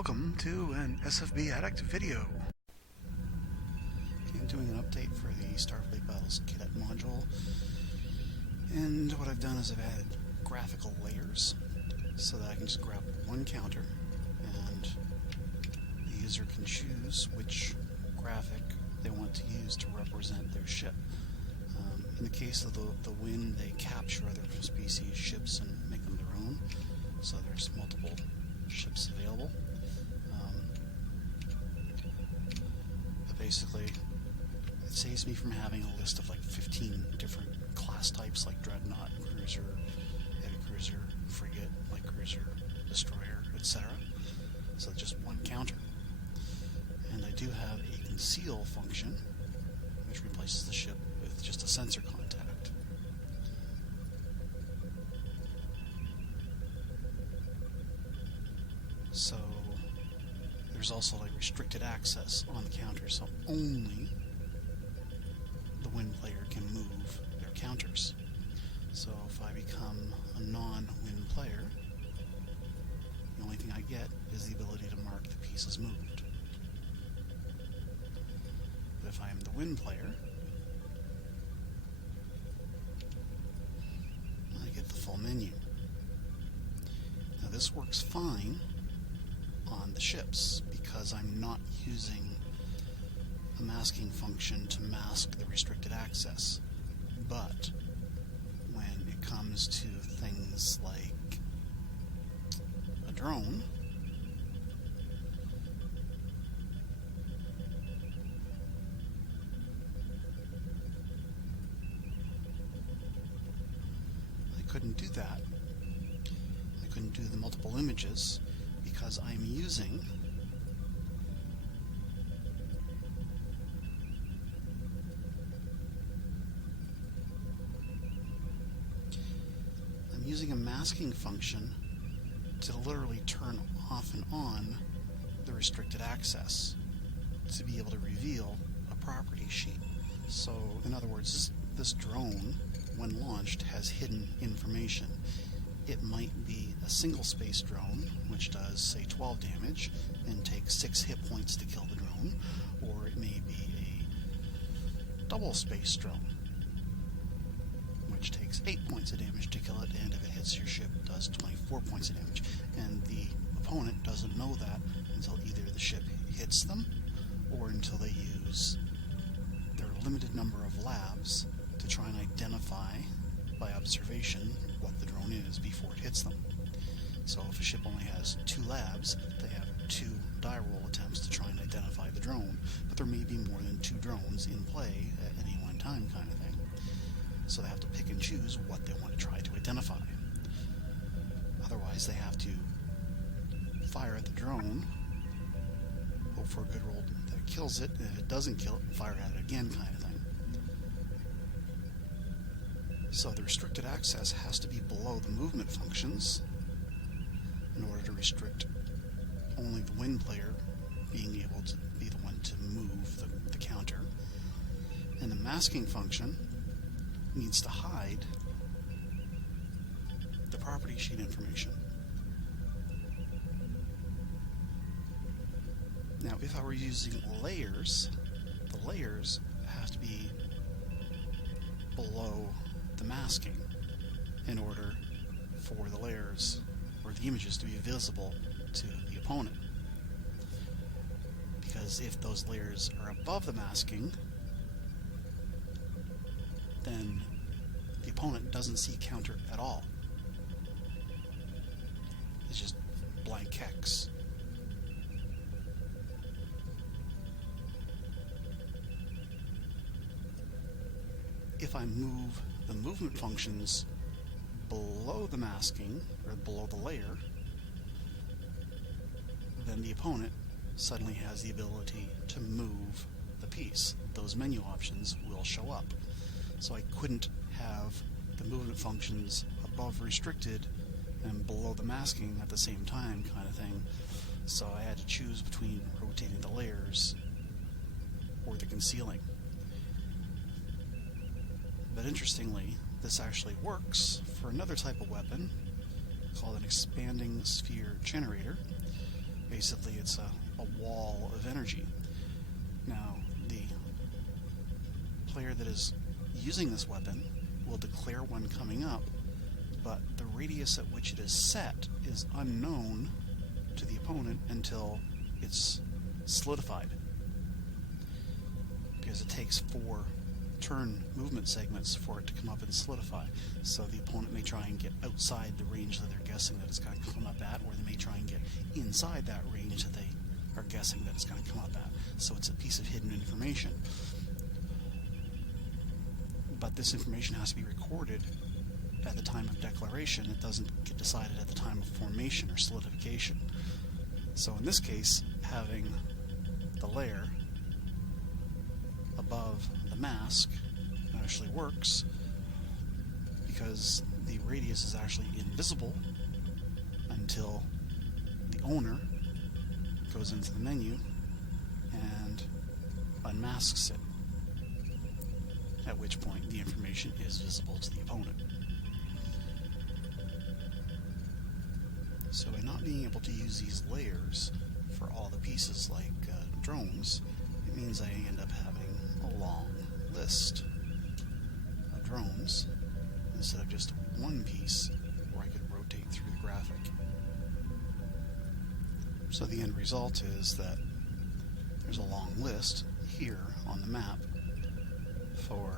Welcome to an SFB Addict video. I'm doing an update for the Starfleet Battles Cadet module, and what I've done is I've added graphical layers so that I can just grab one counter and the user can choose which graphic they want to use to represent their ship. In the case of the Wind, they capture other species' ships and make them their own, so there's multiple ships available. But basically, it saves me from having a list of like 15 different class types like Dreadnought, Cruiser, Heavy Cruiser, Frigate, Light Cruiser, Destroyer, etc. So just one counter. And I do have a conceal function, which replaces the ship with just a sensor contact. So there's also like restricted access on the counter, so only the Wind player can move their counters. So if I become a non-Wind player, the only thing I get is the ability to mark the pieces moved. But if I am the Wind player, I get the full menu. Now this works fine on the ships because I'm not using a masking function to mask the restricted access. But when it comes to things like a drone, I couldn't do that. I couldn't do the multiple images because I'm using a masking function to literally turn off and on the restricted access to be able to reveal a property sheet. So, in other words, this drone, when launched, has hidden information. It might be a single space drone, which does, say, 12 damage and takes 6 hit points to kill the drone, or it may be a double space drone, which takes 8 points of damage to kill it, and if it hits your ship, does 24 points of damage. And the opponent doesn't know that until either the ship hits them, or until they use their limited number of labs to try and identify by observation what the drone is before it hits them. So if a ship only has 2 labs, they have 2 die roll attempts to try and identify the drone, but there may be more than 2 drones in play at any one time, kind of thing. So they have to pick and choose what they want to try to identify. Otherwise, they have to fire at the drone, hope for a good roll that kills it, and if it doesn't kill it, fire at it again, kind of thing. So the restricted access has to be below the movement functions in order to restrict only the Wind player being able to be the one to move the counter. And the masking function needs to hide the property sheet information. Now, if I were using layers, the layers have to be below the masking in order for the layers or the images to be visible to the opponent. Because if those layers are above the masking, then the opponent doesn't see counter at all. It's just blank hex. If I move the movement functions below the masking, or below the layer, then the opponent suddenly has the ability to move the piece. Those menu options will show up. So I couldn't have the movement functions above restricted and below the masking at the same time, kind of thing. So I had to choose between rotating the layers or the concealing. But interestingly, this actually works for another type of weapon called an expanding sphere generator. basically it's a wall of energy. Now, the player that is using this weapon will declare one coming up, but the radius at which it is set is unknown to the opponent until it's solidified, because it takes 4 turn movement segments for it to come up and solidify. So the opponent may try and get outside the range that they're guessing that it's going to come up at, or they may try and get inside that range that they are guessing that it's going to come up at. So it's a piece of hidden information. But this information has to be recorded at the time of declaration. It doesn't get decided at the time of formation or solidification. So in this case, having the layer above the mask actually works, because the radius is actually invisible until the owner goes into the menu and unmasks it, at which point the information is visible to the opponent. So by not being able to use these layers for all the pieces like drones, it means I end up having a long list of drones instead of just one piece where I could rotate through the graphic. So the end result is that there's a long list here on the map for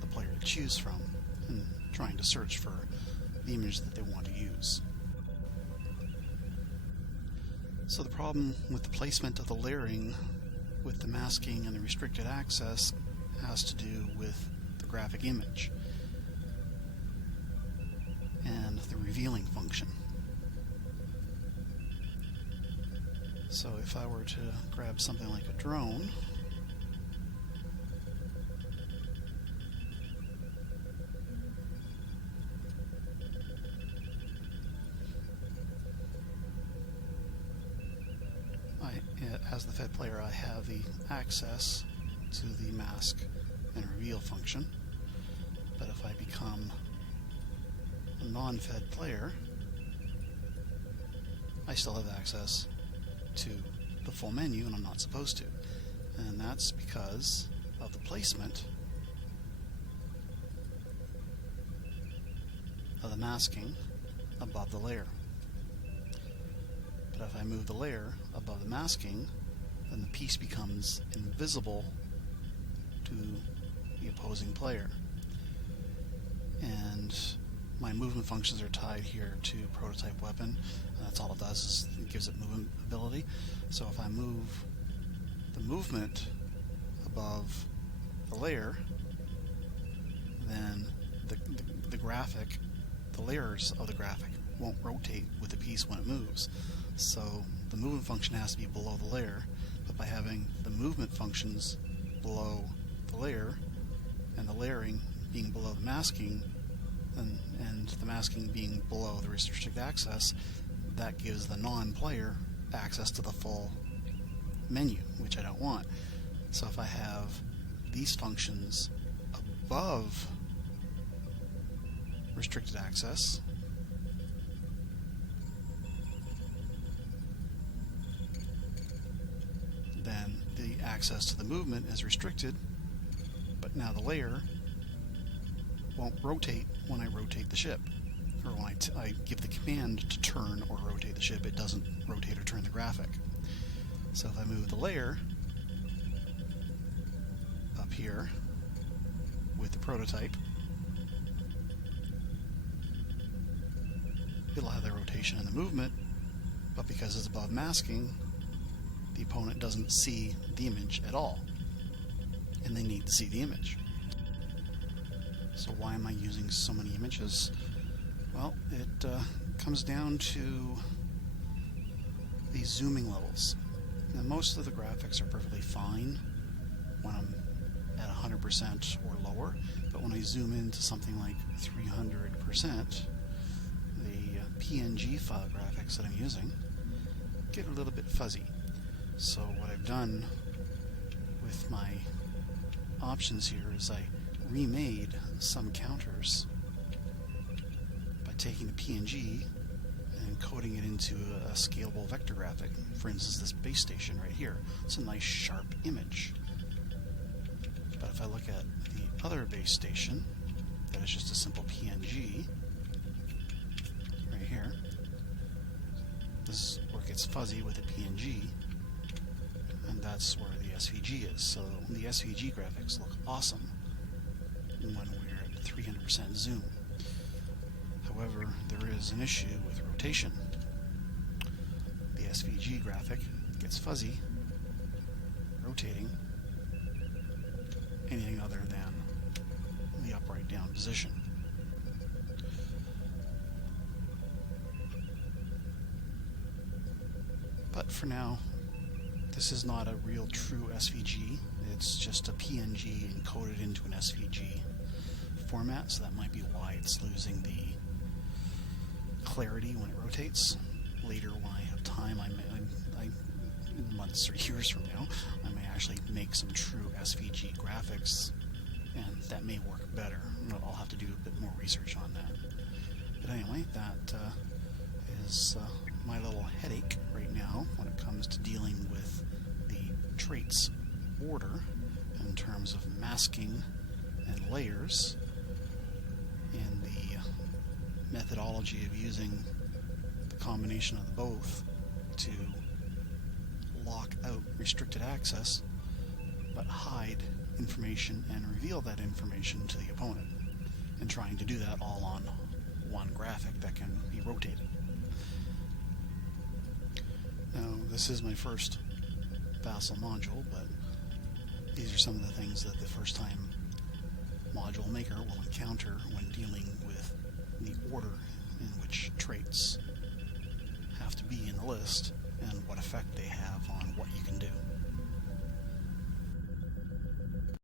the player to choose from and trying to search for the image that they want to use. So the problem with the placement of the layering with the masking and the restricted access has to do with the graphic image and the revealing function. So if I were to grab something like a drone, as the Fed player, I have the access to the mask and reveal function. But if I become a non-Fed player, I still have access to the full menu, and I'm not supposed to. And that's because of the placement of the masking above the layer. But if I move the layer above the masking, then the piece becomes invisible to the opposing player. And my movement functions are tied here to prototype weapon. That's all it does, is it gives it movement ability. So if I move the movement above the layer, then the graphic, the layers of the graphic won't rotate with the piece when it moves. So the movement function has to be below the layer, but by having the movement functions below the layer and the layering being below the masking and the masking being below the restricted access, that gives the non-player access to the full menu, which I don't want. So if I have these functions above restricted access, then the access to the movement is restricted, but now the layer won't rotate when I rotate the ship, or when I give the command to turn or rotate the ship. It doesn't rotate or turn the graphic. So if I move the layer up here with the prototype, it'll have the rotation and the movement, but because it's above masking, the opponent doesn't see the image at all, and they need to see the image. So why am I using so many images? Well, it comes down to these zooming levels. Now, most of the graphics are perfectly fine when I'm at 100% or lower, but when I zoom into something like 300%, the PNG file graphics that I'm using get a little bit fuzzy. So what I've done with my options here is I remade some counters by taking the PNG and encoding it into a scalable vector graphic For instance, this base station right here. It's a nice sharp image. But if I look at the other base station, that is just a simple PNG, right here, this is where it gets fuzzy with a PNG, and that's where the SVG is. So the SVG graphics look awesome when we're at 300% zoom. However, there is an issue with rotation. The SVG graphic gets fuzzy rotating anything other than the upright down position. But for now, this is not a real true SVG. It's just a PNG encoded into an SVG format, so that might be why it's losing the clarity when it rotates. Later, when I have time, months or years from now, I may actually make some true SVG graphics, and that may work better. I'll have to do a bit more research on that. But anyway, that is my little headache right now when it comes to dealing with the traits order in terms of masking and layers, and the methodology of using the combination of the both to lock out restricted access but hide information and reveal that information to the opponent, and trying to do that all on one graphic that can be rotated. Now, this is my first Vassal module, but these are some of the things that the first-time module maker will encounter when dealing with the order in which traits have to be in the list and what